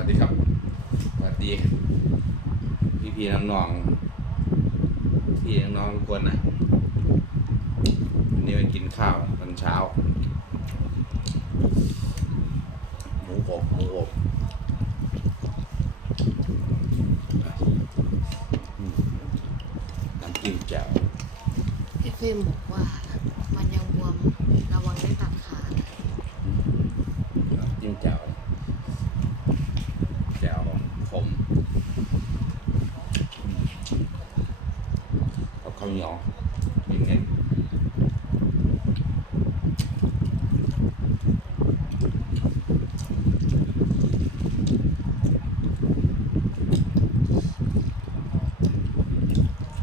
วัสดีครับ สวัสดี พี่พี่น้องน้องๆพี่น้องๆทุกคนนะวันนี้มากินข้าวตอนเช้า หมูอบหมูอบน้ำจิ้มแจ่วพี่ฟิล์มบอกว่ามันยังบวมระวังได้ตัดขานะ น้ำจิ้มแจ่วแจ่วขมกับ ข้าวเหนียวกินเอง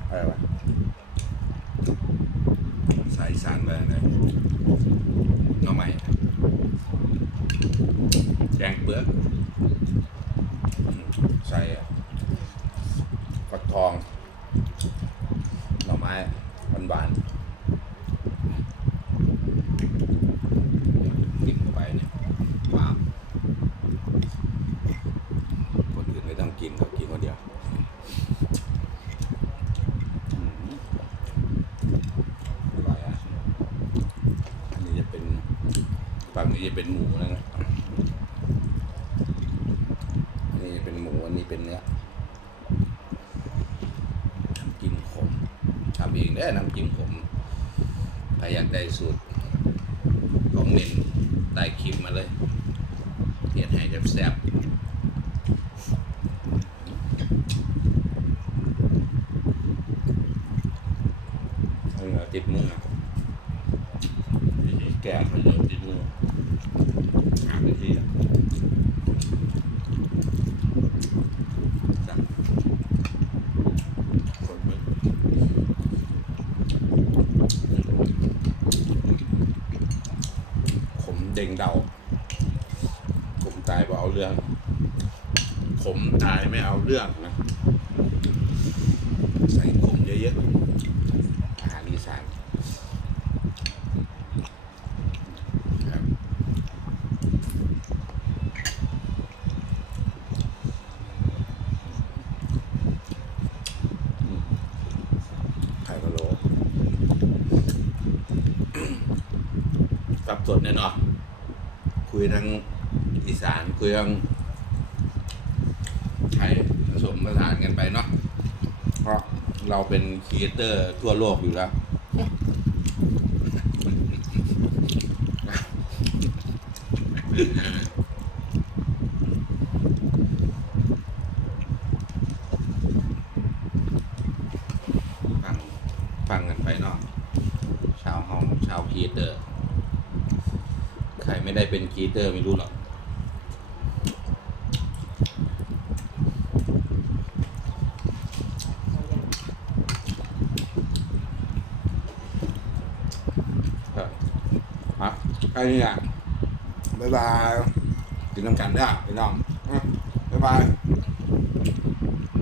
อะไรวะสายสารไปไหนน้องใหม่แกงเปลือกใส่ฟักทอง หวานๆกินเข้าไปเนี่ยว้าวคนอื่นไม่ต้องกินเขากินคนเดียวอร่อยอะอันนี้จะเป็นฝั่งนี้จะเป็นหมูนะอันนี้เป็นหมูอันนี้เป็นเนื้อน้ำจิ้มขมทำ เองได้น้ำจิ้มขมใครอยากได้สูตรของเมนได้คลิปมาเลยเทียนให้แซ่บๆเอาติดมือแก้เขาเหงื่อติดมือหาวิธีอะ จับคนมึงขม เด้งเดาขมตายบ่เอาเรื่องขมตายไม่เอาเรื่องนะ ใส่ขมเยอะๆอาหารอีสานครับไข่พะโล้สับสนแน่นอน คุยทั้งอีสานคุยทั้งไทยผสมผสานกันไปเนาะเพราะเราเป็นครีเอเตอร์ทั่วโลกอยู่แล้วฟังฟังกันไปเนาะชาวห้องชาวคีเตอร์ ใครไม่ได้เป็นคีเตอร์ไม่รู้หรอกครับอะแค่นี้อะบ๊ายบายกินน้ำกันได้อพี่น้องอะบ๊ายบาย